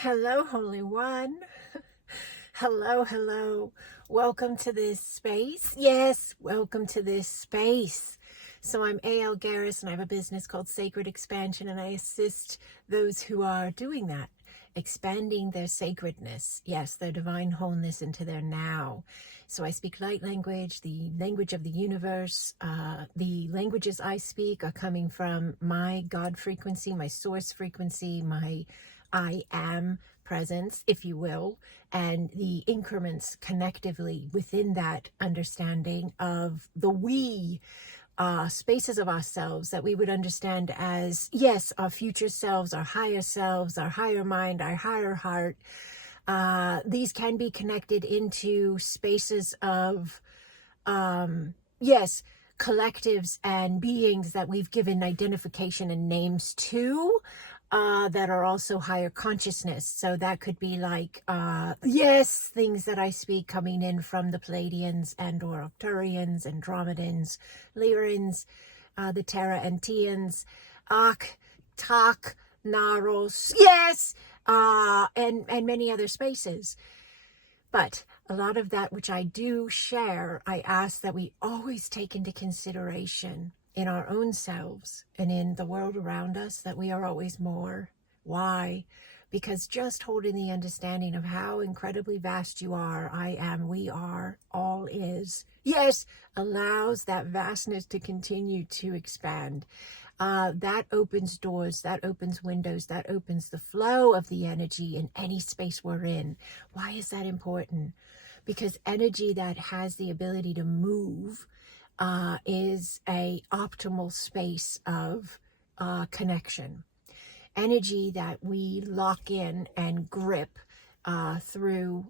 Hello, Holy One. Hello, hello. Welcome to this space. Yes, welcome to this space. So I'm A.L. Garris, and I have a business called Sacred Expansion, and I assist those who are doing that, expanding their sacredness, yes, their divine wholeness into their now. So I speak light language, the language of the universe. The languages I speak are coming from my God frequency, my source frequency, my I am presence, if you will, and the increments connectively within that understanding of the we spaces of ourselves that we would understand as, yes, our future selves, our higher mind, our higher heart. These can be connected into spaces of, yes, collectives and beings that we've given identification and names to, that are also higher consciousness. So that could be like, yes, things that I speak coming in from the Pleiadians and or Arcturians, Andromedans, Lyrans, the Terra Antians, Ak, Tak, Naros, yes, and many other spaces. But a lot of that which I do share, I ask that we always take into consideration in our own selves and in the world around us, that we are always more. Why? Because just holding the understanding of how incredibly vast you are, I am, we are, all is, yes, allows that vastness to continue to expand. That opens doors, that opens windows, that opens the flow of the energy in any space we're in. Why is that important? Because energy that has the ability to move is a optimal space of connection. Energy that we lock in and grip through,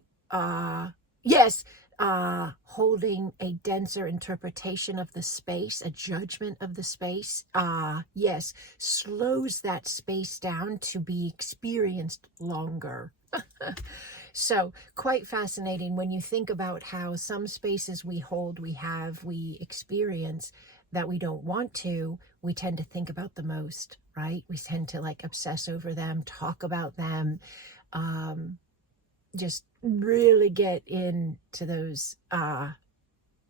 yes, holding a denser interpretation of the space, a judgment of the space, yes, slows that space down to be experienced longer. So quite fascinating when you think about how some spaces we hold, we experience that we don't want to, we tend to think about the most, right? We tend to like obsess over them, talk about them, just really get into those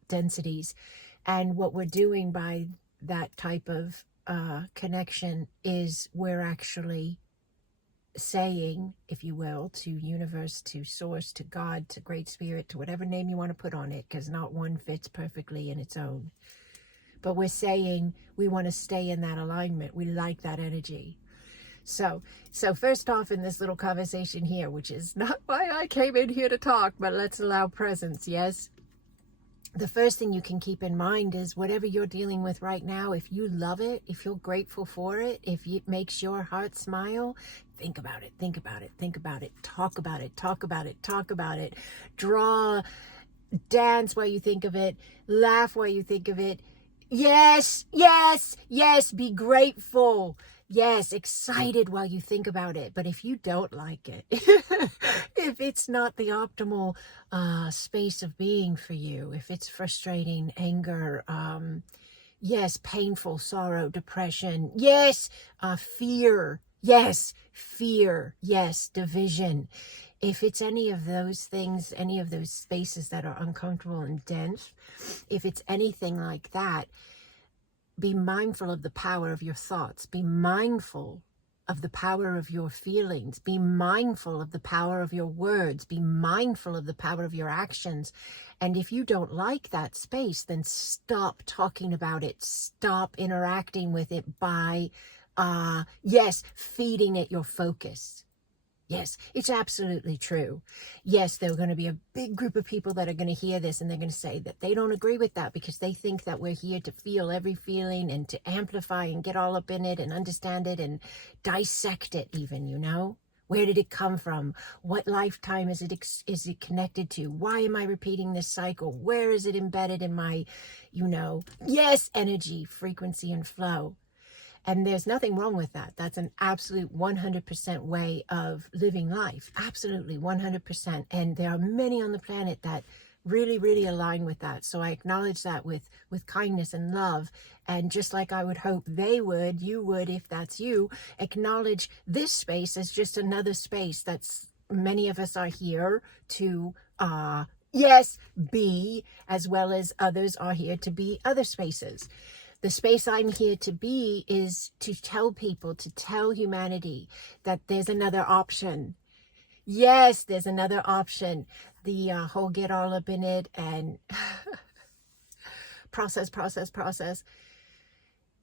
densities. And what we're doing by that type of connection is we're actually saying, if you will, to universe, to source, to God, to great spirit, to whatever name you want to put on it, because not one fits perfectly in its own. But we're saying we want to stay in that alignment. We like that energy. So first off, in this little conversation here, which is not why I came in here to talk, but let's allow presence, yes? The first thing you can keep in mind is whatever you're dealing with right now, if you love it, if you're grateful for it, if it makes your heart smile, think about it, think about it, think about it, talk about it, talk about it, talk about it, draw, dance while you think of it, laugh while you think of it. Yes, yes, yes, be grateful. Yes, excited while you think about it. But if you don't like it, if it's not the optimal space of being for you, if it's frustrating, anger, yes, painful, sorrow, depression, yes, fear, yes, division. If it's any of those things, any of those spaces that are uncomfortable and dense, if it's anything like that, be mindful of the power of your thoughts. Be mindful of the power of your feelings. Be mindful of the power of your words. Be mindful of the power of your actions. And if you don't like that space, then stop talking about it. Stop interacting with it by, yes, feeding it your focus. Yes, it's absolutely true. Yes, there are going to be a big group of people that are going to hear this, and they're going to say that they don't agree with that because they think that we're here to feel every feeling and to amplify and get all up in it and understand it and dissect it even, you know? Where did it come from? What lifetime is it connected to? Why am I repeating this cycle? Where is it embedded in my, yes, energy, frequency, and flow? And there's nothing wrong with that. That's an absolute 100% way of living life. Absolutely 100%. And there are many on the planet that really, really align with that. So I acknowledge that with kindness and love. And just like I would hope you would, if that's you, acknowledge this space as just another space that's many of us are here to, yes, be, as well as others are here to be other spaces. The space I'm here to be is to tell people, to tell humanity that there's another option. Yes, there's another option. The whole get all up in it and process.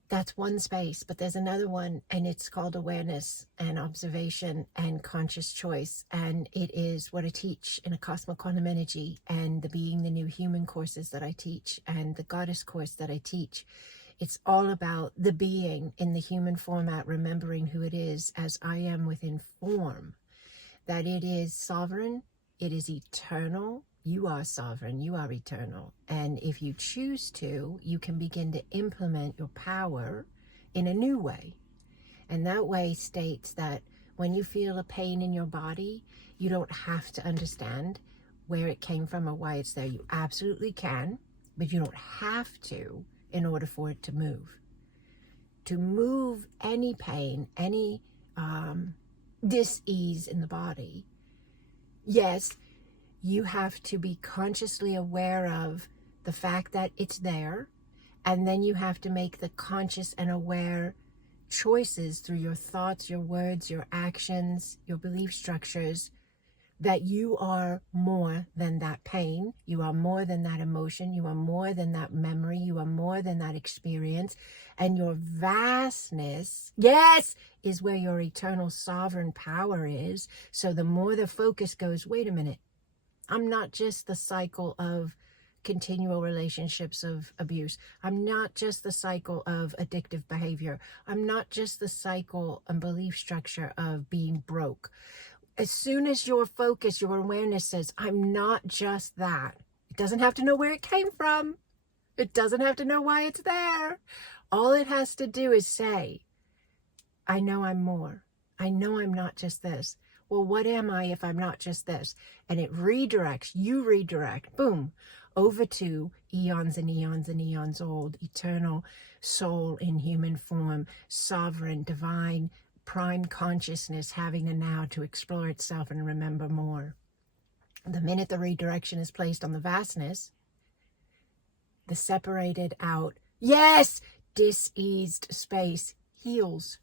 That's one space, but there's another one, and it's called awareness and observation and conscious choice. And it is what I teach in Acasma Quantum Energy and the Being the New Human courses that I teach and the Goddess course that I teach. It's all about the being in the human format, remembering who it is as I am within form, that it is sovereign, it is eternal. You are sovereign, you are eternal. And if you choose to, you can begin to implement your power in a new way. And that way states that when you feel a pain in your body, you don't have to understand where it came from or why it's there. You absolutely can, but you don't have to in order for it to move. To move any pain, any dis-ease in the body, yes, you have to be consciously aware of the fact that it's there, and then you have to make the conscious and aware choices through your thoughts, your words, your actions, your belief structures, that you are more than that pain, you are more than that emotion, you are more than that memory, you are more than that experience, and your vastness, yes, is where your eternal sovereign power is. So the more the focus goes, wait a minute, I'm not just the cycle of continual relationships of abuse. I'm not just the cycle of addictive behavior. I'm not just the cycle and belief structure of being broke. As soon as your focus, your awareness says, I'm not just that. It doesn't have to know where it came from. It doesn't have to know why it's there. All it has to do is say, I know I'm more. I know I'm not just this. Well, what am I if I'm not just this? And it redirects, you redirect, boom, over to eons and eons and eons old, eternal soul in human form, sovereign, divine, prime consciousness having a now to explore itself and remember more. The minute the redirection is placed on the vastness, the separated out, yes, diseased space heals.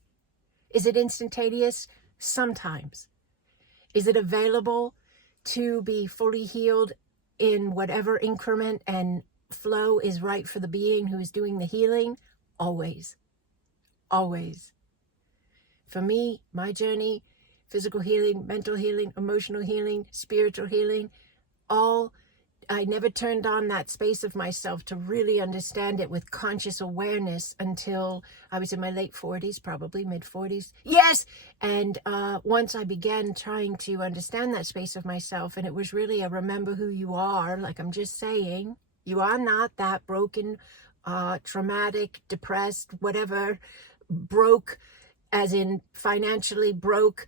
Is it instantaneous? Sometimes. Is it available to be fully healed in whatever increment and flow is right for the being who is doing the healing? Always. Always. For me, my journey, physical healing, mental healing, emotional healing, spiritual healing, all, I never turned on that space of myself to really understand it with conscious awareness until I was in my late 40s, probably mid 40s. Yes! And once I began trying to understand that space of myself, and it was really a remember who you are, like I'm just saying, you are not that broken, traumatic, depressed, whatever, broke, as in financially broke,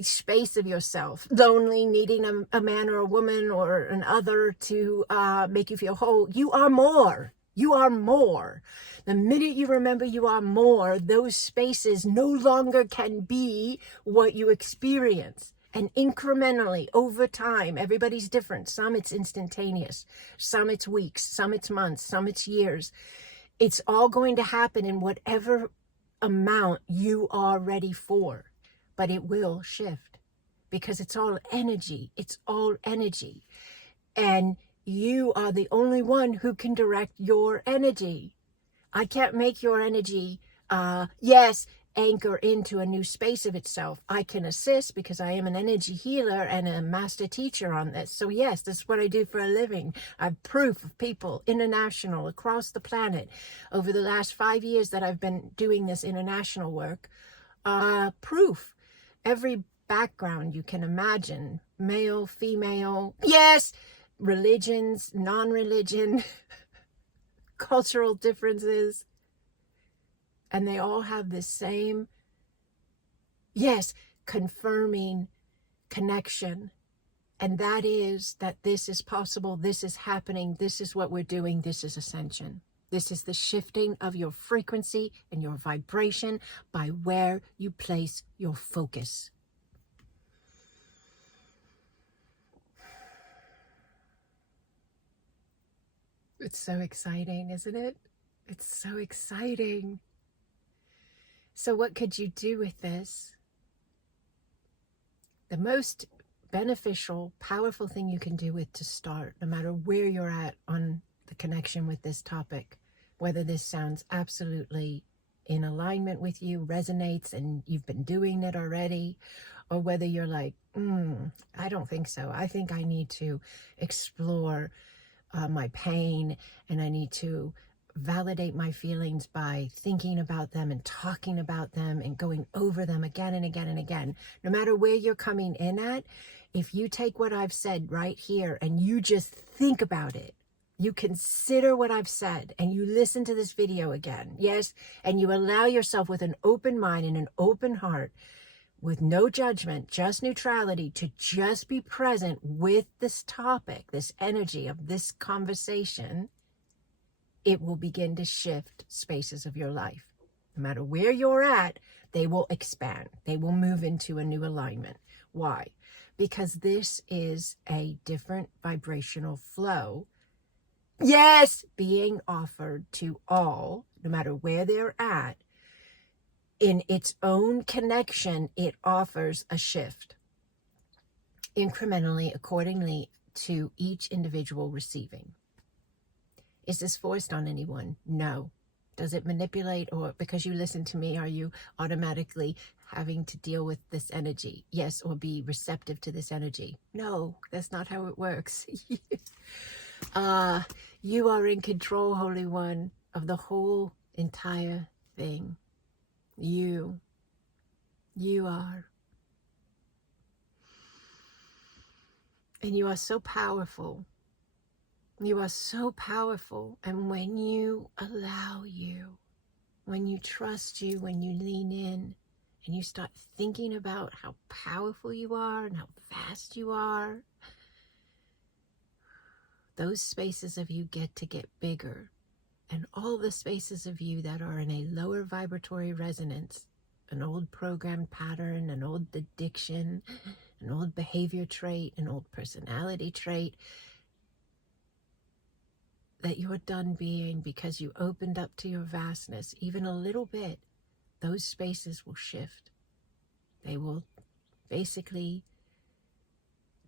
space of yourself, lonely, needing a man or a woman or an other to make you feel whole. You are more. You are more. The minute you remember you are more, those spaces no longer can be what you experience. And incrementally, over time, everybody's different. Some it's instantaneous. Some it's weeks. Some it's months. Some it's years. It's all going to happen in whatever amount you are ready for. But it will shift because it's all energy. It's all energy. And you are the only one who can direct your energy. I can't make your energy, anchor into a new space of itself. I can assist because I am an energy healer and a master teacher on this. So yes, this is what I do for a living. I have proof of people international across the planet over the last 5 years that I've been doing this international work. Proof. Every background you can imagine, male, female, yes, religions, non-religion, cultural differences, and they all have the same, yes, confirming connection And that is that this is possible, this is happening, this is what we're doing, this is ascension. This is the shifting of your frequency and your vibration by where you place your focus. It's so exciting, isn't it? It's so exciting. So what could you do with this? The most beneficial, powerful thing you can do it to start, no matter where you're at on the connection with this topic, whether this sounds absolutely in alignment with you, resonates, and you've been doing it already, or whether you're like, I don't think so. I think I need to explore my pain, and I need to validate my feelings by thinking about them and talking about them and going over them again and again and again. No matter where you're coming in at, if you take what I've said right here and you just think about it, you consider what I've said and you listen to this video again, yes, and you allow yourself with an open mind and an open heart, with no judgment, just neutrality, to just be present with this topic, this energy of this conversation, it will begin to shift spaces of your life. No matter where you're at, they will expand. They will move into a new alignment. Why? Because this is a different vibrational flow. Yes, being offered to all, no matter where they're at. In its own connection, it offers a shift incrementally, accordingly to each individual receiving. Is this forced on anyone? No. Does it manipulate, or because you listen to me, are you automatically having to deal with this energy? Yes, or be receptive to this energy? No, that's not how it works. You are in control, Holy One, of the whole entire thing. You are. And you are so powerful. You are so powerful. And when you allow you, when you trust you, when you lean in and you start thinking about how powerful you are and how vast you are, those spaces of you get to get bigger. And all the spaces of you that are in a lower vibratory resonance, an old programmed pattern, an old addiction, an old behavior trait, an old personality trait, that you're done being because you opened up to your vastness, even a little bit, those spaces will shift. They will basically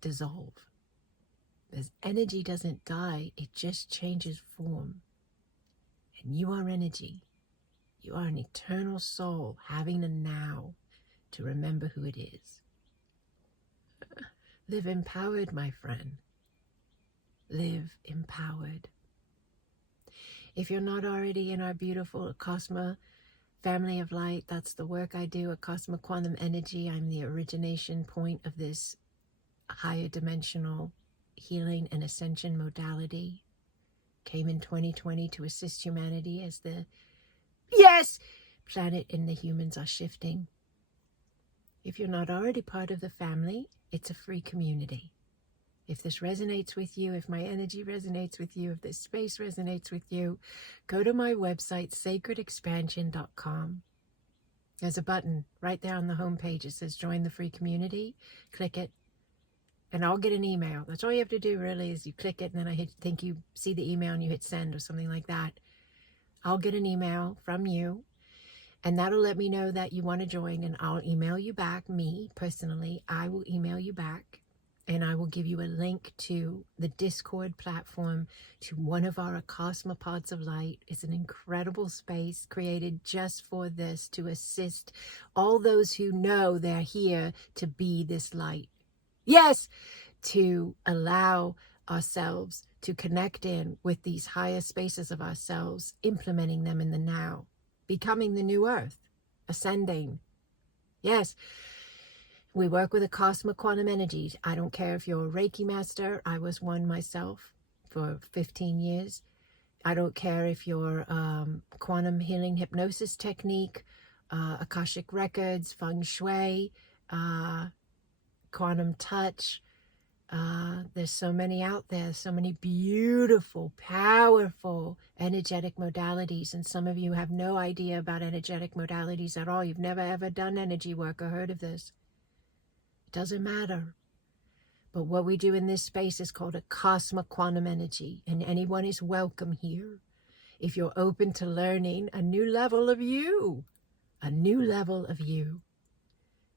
dissolve. Because energy doesn't die, it just changes form. And you are energy. You are an eternal soul having a now to remember who it is. Live empowered, my friend. Live empowered. If you're not already in our beautiful Acasma family of light, that's the work I do, Acasma Quantum Energy. I'm the origination point of this higher dimensional healing and ascension modality. Came in 2020 to assist humanity as the planet and the humans are shifting. If you're not already part of the family, it's a free community. If this resonates with you, if my energy resonates with you, if this space resonates with you, go to my website, sacredexpansion.com. There's a button right there on the homepage. It says join the free community. Click it. And I'll get an email. That's all you have to do really, is you click it, and then I think you see the email and you hit send or something like that. I'll get an email from you, and that'll let me know that you want to join, and I'll email you back, me personally. I will email you back, and I will give you a link to the Discord platform, to one of our Acasma Pods of Light. It's an incredible space created just for this, to assist all those who know they're here to be this light. Yes, to allow ourselves to connect in with these higher spaces of ourselves, implementing them in the now, becoming the new earth, ascending. Yes, we work with Acasma Quantum Energies. I don't care if you're a Reiki master. I was one myself for 15 years. I don't care if you're quantum healing hypnosis technique, Akashic records, feng shui, quantum touch, There's so many out there, so many beautiful, powerful energetic modalities. And some of you have no idea about energetic modalities at all. You've never ever done energy work or heard of this. It doesn't matter. But what we do in this space is called Acasma quantum energy. And anyone is welcome here if you're open to learning a new level of you. A new level of you.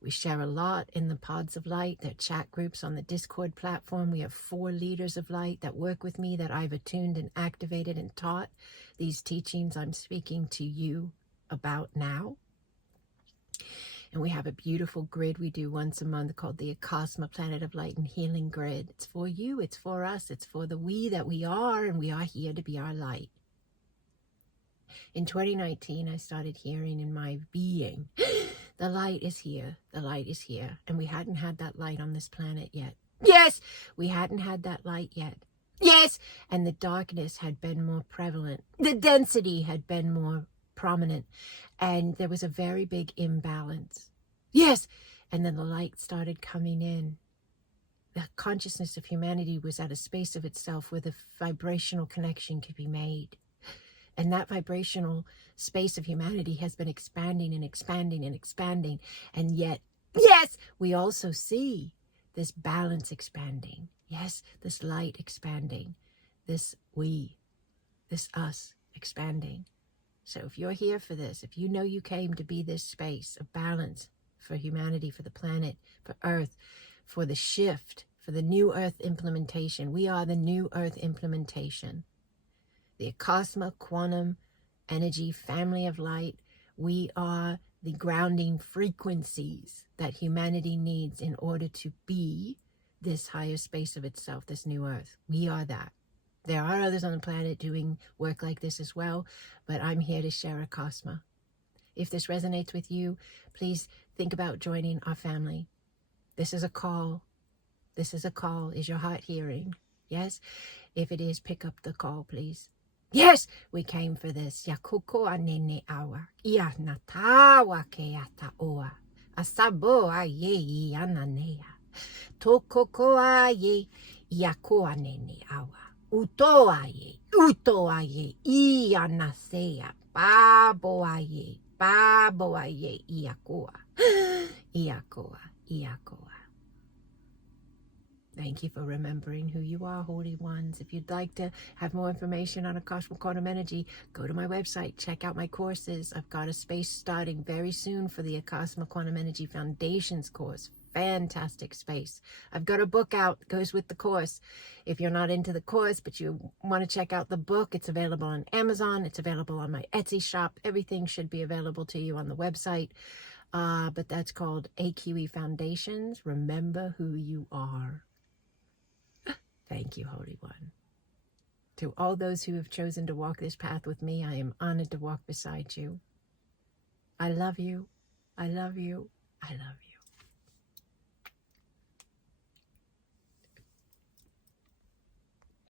We share a lot in the Pods of Light. There are chat groups on the Discord platform. We have 4 leaders of light that work with me that I've attuned and activated and taught these teachings I'm speaking to you about now. And we have a beautiful grid we do once a month called the Acasma Planet of Light and Healing Grid. It's for you, it's for us, it's for the we that we are, and we are here to be our light. In 2019, I started hearing in my being, the light is here, the light is here. And we hadn't had that light on this planet yet. Yes, we hadn't had that light yet. Yes, and the darkness had been more prevalent. The density had been more prominent. And there was a very big imbalance. Yes, and then the light started coming in. The consciousness of humanity was at a space of itself where the vibrational connection could be made. And that vibrational space of humanity has been expanding and expanding and expanding. And yet, yes, we also see this balance expanding. Yes, this light expanding. This we, this us expanding. So if you're here for this, if you know you came to be this space of balance for humanity, for the planet, for Earth, for the shift, for the new Earth implementation, we are the new Earth implementation. The Acasma Quantum Energy Family of Light, we are the grounding frequencies that humanity needs in order to be this higher space of itself, this new Earth. We are that. There are others on the planet doing work like this as well, but I'm here to share Acasma. If this resonates with you, please think about joining our family. This is a call. This is a call. Is your heart hearing? Yes? If it is, pick up the call, please. Yes, we came for this. Yakuko anene awa. Ia natawa ke ata oa. Asabo a ye ananea. Tokoko a ye. Yako anene awa. Uto a ye. Uto a ye. Ia nasea. Babo a ye. Babo a ye. Iakoa. Iakoa. Iakoa. Thank you for remembering who you are, Holy Ones. If you'd like to have more information on Akashic Quantum Energy, go to my website, check out my courses. I've got a space starting very soon for the Acasma Quantum Energy Foundations course. Fantastic space. I've got a book out that goes with the course. If you're not into the course, but you want to check out the book, it's available on Amazon. It's available on my Etsy shop. Everything should be available to you on the website. But that's called AQE Foundations. Remember who you are. Thank you, Holy One. To all those who have chosen to walk this path with me, I am honored to walk beside you. I love you. I love you. I love you.